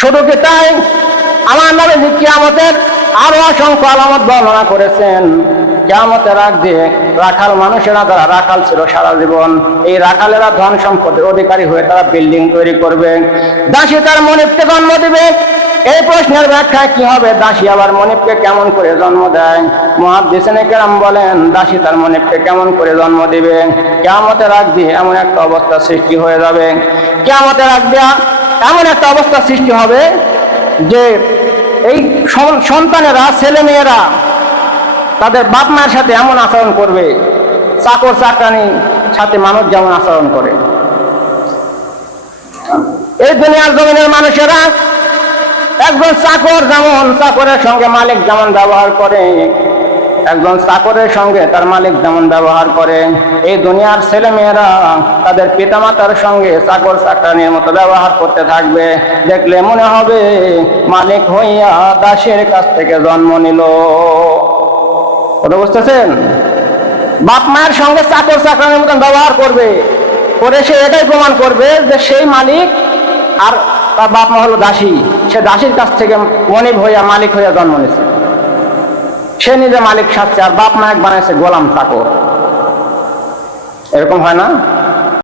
শুধু কি তাই, আমার নবী কিয়ামতের আরো অসংখ্য আলামত বর্ণনা করেছেন। কিয়ামতের আগ দিয়ে রাখাল মানুষেরা, যারা রাখাল ছিল সারা জীবন, এই রাখালেরা ধন সম্পদের অধিকারী হয়ে তারা বিল্ডিং তৈরি করবে। দাসী তার মনিবকে জন্ম দিবে। এই প্রশ্নের ব্যাখ্যায় কি হবে, দাসী আবার মনিবকে কেমন করে জন্ম দেয়? মুহাদ্দিসিনে কেরাম বলেন, দাসী তার মনিবকে কেমন করে জন্ম দিবে? কিয়ামতের আগ দিয়ে এমন একটা অবস্থা সৃষ্টি হয়ে যাবে, কিয়ামতের আগ দিয়ে এমন একটা অবস্থা সৃষ্টি হবে যে এই সন্তানেরা, ছেলে মেয়েরা তাদের বাপ মায়ের সাথে এমন আচরণ করবে, চাকর চাকরানির সাথে মানুষ যেমন আচরণ করে। এই দুনিয়ার জমিনের মানুষেরা একজন চাকর যেমন চাকরের সঙ্গে মালিক যেমন ব্যবহার করে, একজন চাকরের সঙ্গে তার মালিক যেমন ব্যবহার করে, এই দুনিয়ার ছেলে মেয়েরা তাদের পিতামাতার সঙ্গে চাকর চাকরানির মতো ব্যবহার করতে থাকবে। দেখলে মনে হবে মালিক হইয়া দাসের কাছ থেকে জন্ম নিল। কথা বুঝতেছেন? বাপ মায়ের সঙ্গে চাকর চাকরানির মতন ব্যবহার করবে, করে সে এটাই প্রমাণ করবে যে সেই মালিক আর তার বাপ মা হলো দাসী। সে দাসীর কাছ থেকে মনিব হইয়া মালিক হইয়া জন্ম নিয়েছে। সে নিজে মালিক সাজছে আর বাপ মা এক বানাইছে গোলাম চাকর। এরকম হয় না?